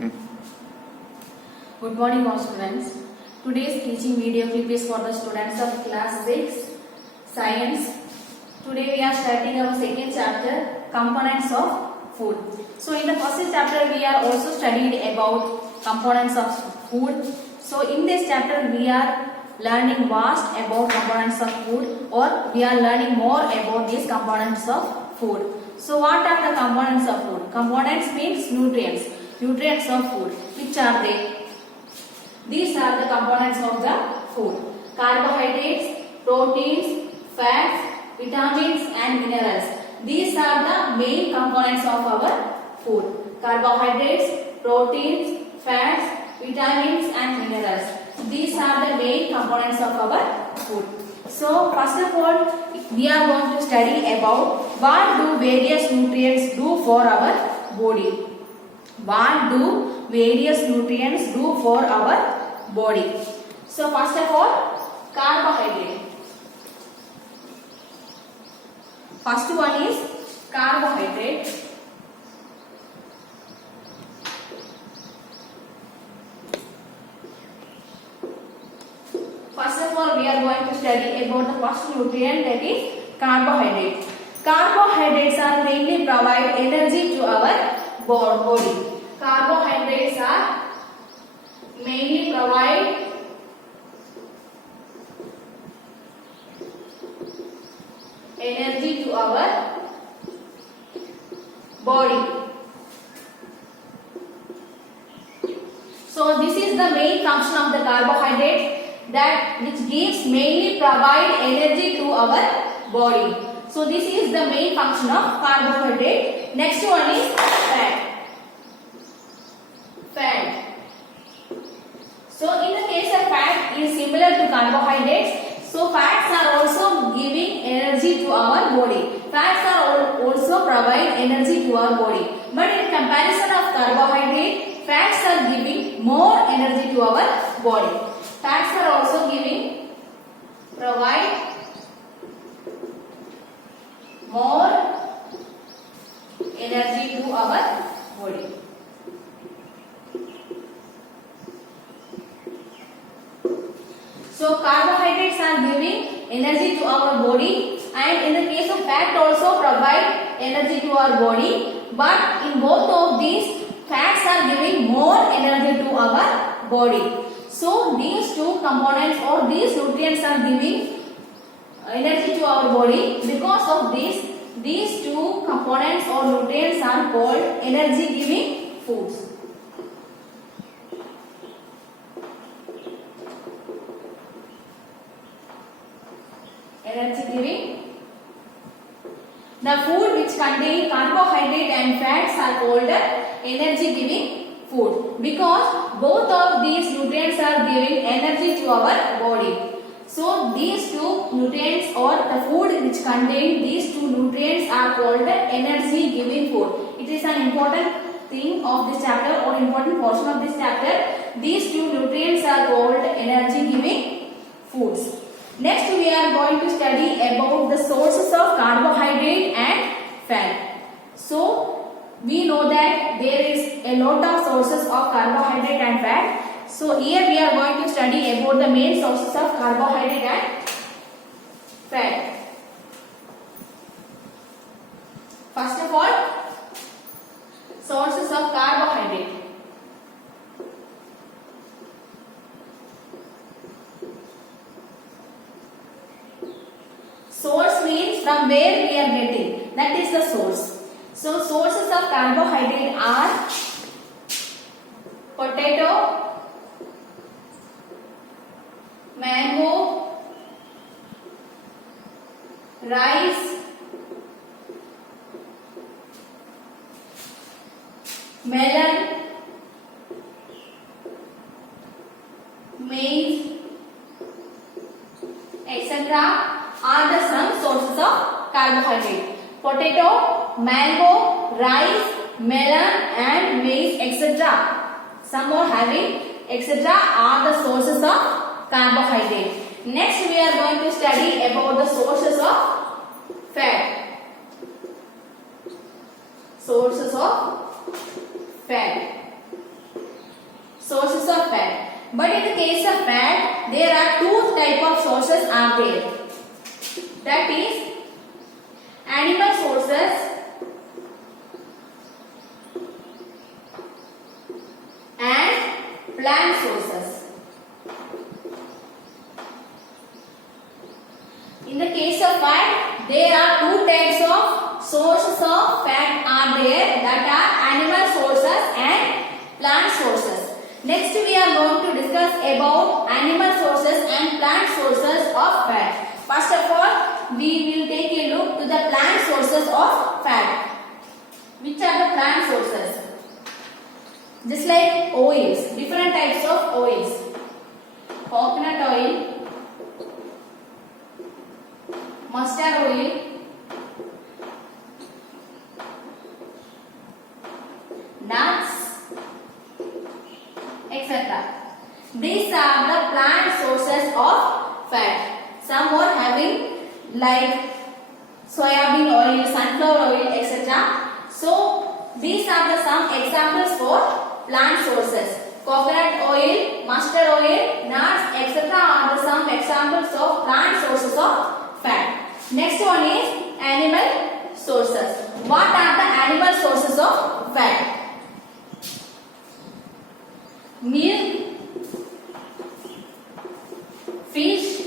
Good morning all students. Today's teaching video clip is for the students of class 6 science. Today we are starting our second chapter, components of food. So in the first chapter we are also studied about components of food. So in this chapter we are learning vast about components of food, or we are learning more about these components of food. So what are the components of food? Components means nutrients. Nutrients of food. Which are they? These are the components of the food. Carbohydrates, proteins, fats, vitamins and minerals. These are the main components of our food. Carbohydrates, proteins, fats, vitamins and minerals. These are the main components of our food. So first of all, we are going to study about what do various nutrients do for our body. What do various nutrients do for our body? So first of all, carbohydrate. First one is carbohydrate. First of all, we are going to study about the first nutrient, that is carbohydrates. Carbohydrates are mainly provide energy to our body. Carbohydrates are mainly provide energy to our body. So this is the main function of the carbohydrate, that which gives mainly provide energy to our body. So this is the main function of carbohydrate. Next one is fat. Fat. So in the case of fat is similar to carbohydrates. So fats are also giving energy to our body. Fats are also provide energy to our body. But in comparison of carbohydrate, fats are giving more energy to our body. Fats are also provide more energy to our body. So carbohydrates are giving energy to our body, and in the case of fat also provide energy to our body, but in both of these fats are giving more energy to our body. So these two components or these nutrients are giving energy to our body. Because of this, these two components or nutrients are called energy giving foods. Energy giving. The food which contain carbohydrate and fats are called energy giving food, because both of these nutrients are giving energy to our body. So these two nutrients or the food which contain these two nutrients are called energy giving food. It is an important thing of this chapter or important portion of this chapter. These two nutrients are called energy giving foods. Next we are going to study about the sources of carbohydrate and fat. So we know that there is a lot of sources of carbohydrate and fat. So here we are going to study about the main sources of carbohydrate and fat. First of all, sources of carbohydrate. Source means from where we are getting, that is the source. So sources of carbohydrate are potato, mango, rice, melon, maize, etc. are the some sources of carbohydrate. Potato, mango, rice, melon and maize, etc. Some more having etc. are the sources of carbohydrate. Next we are going to study about the sources of fat. Sources of fat. sources of fat. But in the case of fat, there are two type of sources are there. That is animal sources and plant sources. In the case of fat, there are two types of sources of fat are there, that are animal sources and plant sources. Next we are going to discuss about animal sources and plant sources of fat. First of all, we will take a look to the plant sources of fat. Which are the plant sources? Just like oils, different types of oils. Coconut oil, mustard oil, nuts, etc. These are the plant sources of fat. Some are having like soybean oil, sunflower oil, etc. So these are the some examples for plant sources. Coconut oil, mustard oil, nuts, etc. are the some examples of plant sources of fat. Next one is animal sources. What are the animal sources of fat? Milk, fish,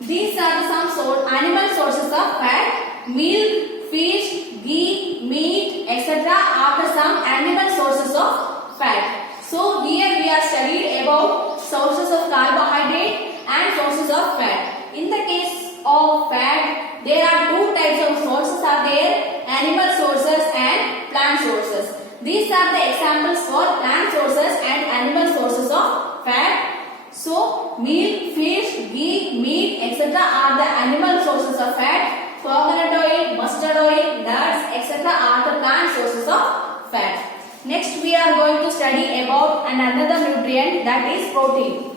these are the some animal sources of fat. Milk, fish, ghee, meat, etc. are the some animal sources of fat. So here we are studied about sources of carbohydrate and sources of fat. In the case of fat, there are two types of sources are there, animal sources and plant sources. These are the examples for plant sources and animal sources of fat. So milk, fish, ghee, meat, etc. are the animal sources of fat. Coconut oil, mustard oil, nuts, etc. are the plant sources of fat. Next we are going to study about another nutrient, that is protein.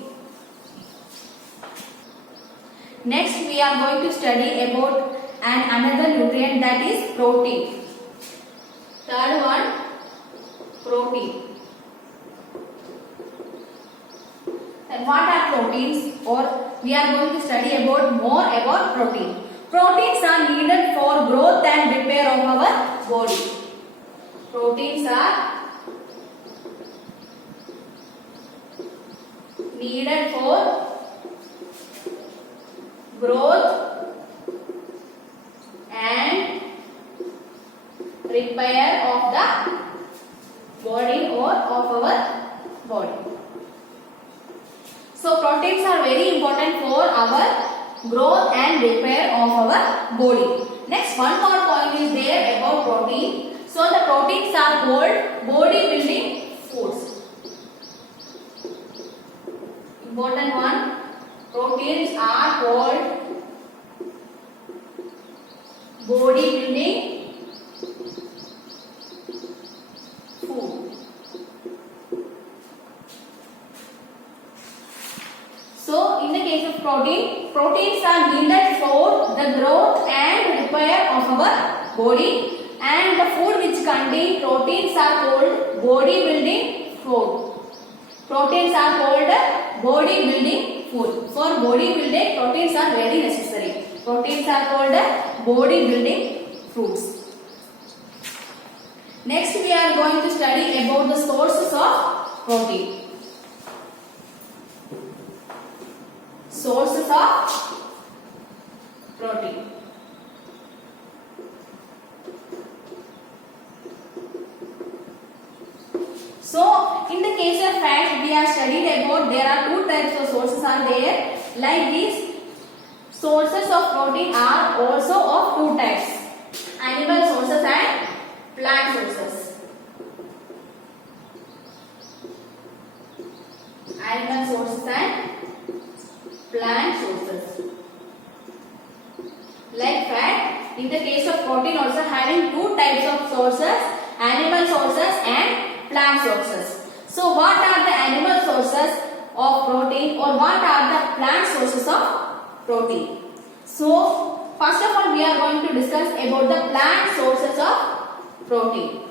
Next we are going to study about another nutrient, that is protein. Third one, protein. And what are proteins? Or we are going to study about more about protein. Proteins are needed for growth and repair of our body. Proteins are needed for growth and repair of the body or of our body. So proteins are very important for our growth and repair of our body. Next, one more point is there about protein. So the proteins are called body building foods. Important one. Proteins are called body building food. So in the case of proteins are needed for the growth and repair of our body, and the food which contain proteins are called body building food. Proteins are called body building food. For body building, proteins are very necessary. Proteins are called body building foods. Next we are going to study about the sources of protein. Sources of protein. So in the case of fat, we are studied about there are two types of sources are there. Like these sources of protein are also of two types: animal sources and plant sources. Animal sources and plant sources. Like fat, in the case of protein also having two types of sources: animal sources and plant sources. So what are the animal sources of protein, or what are the plant sources of protein. So, first of all, we are going to discuss about the plant sources of protein.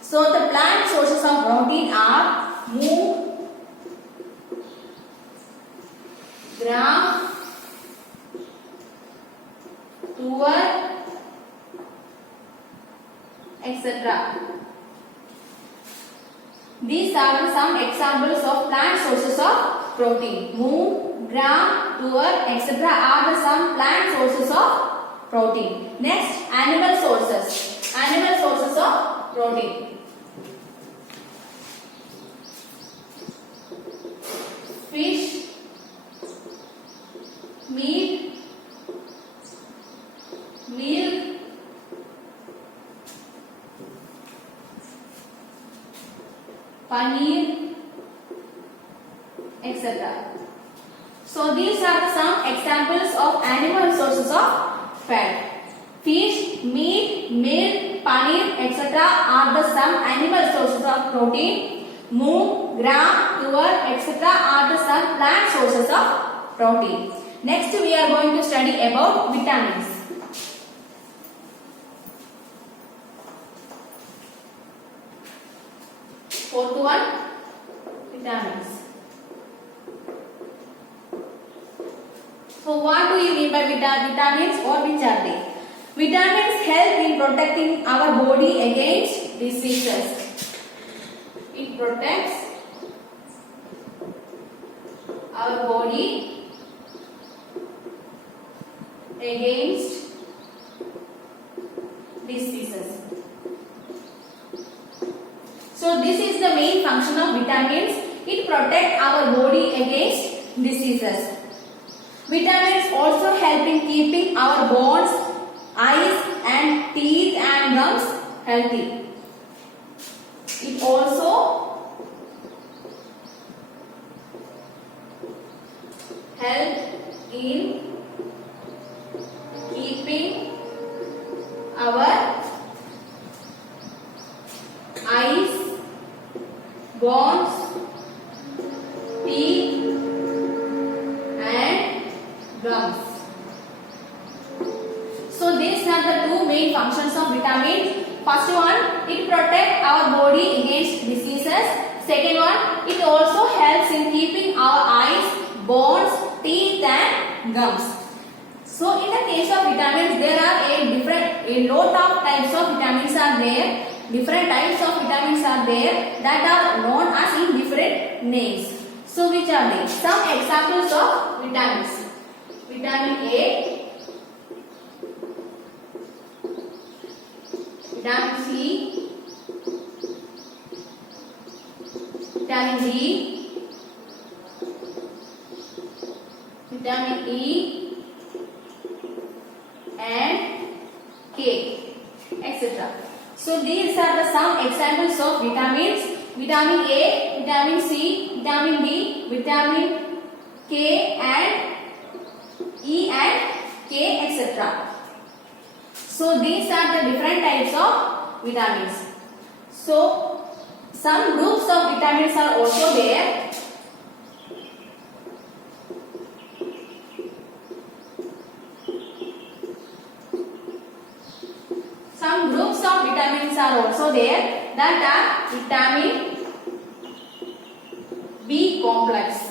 So, the plant sources of protein are move, gram, tuber, etc. These are some examples of plant sources of protein. Move, gram, tuber, etc. are the some plant sources of protein. Next, animal sources. Animal sources of protein. Fish, meat, milk, paneer, etc. So these are some examples of animal sources of fat. Fish, meat, milk, paneer, etc. are the some animal sources of protein. Moong, gram, tuber, etc. are the some plant sources of protein. Next we are going to study about vitamins. Fourth one, vitamins. So what do you mean by vitamins, or which are they? Vitamins help in protecting our body against diseases. It protects our body against diseases. So this is the main function of vitamins. It protects our body against diseases. Vitamins also help in keeping our bones, eyes and teeth and gums healthy. It also helps in keeping our eyes, bones, teeth and gums. So these are the two main functions of vitamins. First one, it protects our body against diseases. Second one, it also helps in keeping our eyes, bones, teeth and gums. So in the case of vitamins, there are a lot of types of vitamins are there. Different types of vitamins are there that are known as in different names. So which are they? Some examples of vitamins. Vitamin A, Vitamin C, Vitamin D, Vitamin E and K, etc. So these are the some examples of vitamins. Vitamin A, Vitamin C, Vitamin D, Vitamin K and E and K, etc. So these are the different types of vitamins. So some groups of vitamins are also there. Some groups of vitamins are also there that are vitamin B complex.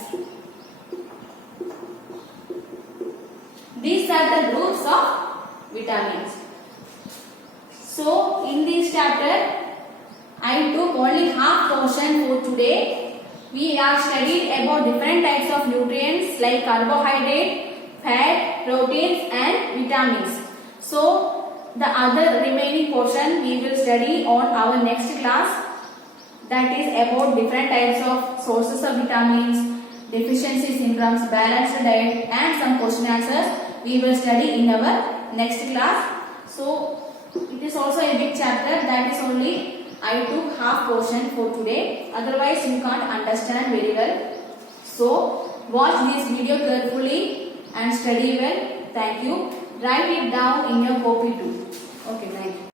These are the groups of vitamins. So in this chapter I took only half portion for today. We have studied about different types of nutrients like carbohydrate, fat, proteins and vitamins. So the other remaining portion we will study on our next class, that is about different types of sources of vitamins, deficiency syndromes, balanced diet and some question answers we will study in our next class. So it is also a big chapter, that is only I took half portion for today, otherwise you can't understand very well. So watch this video carefully and study well. Thank you. Write it down in your copy too. Okay, thank you.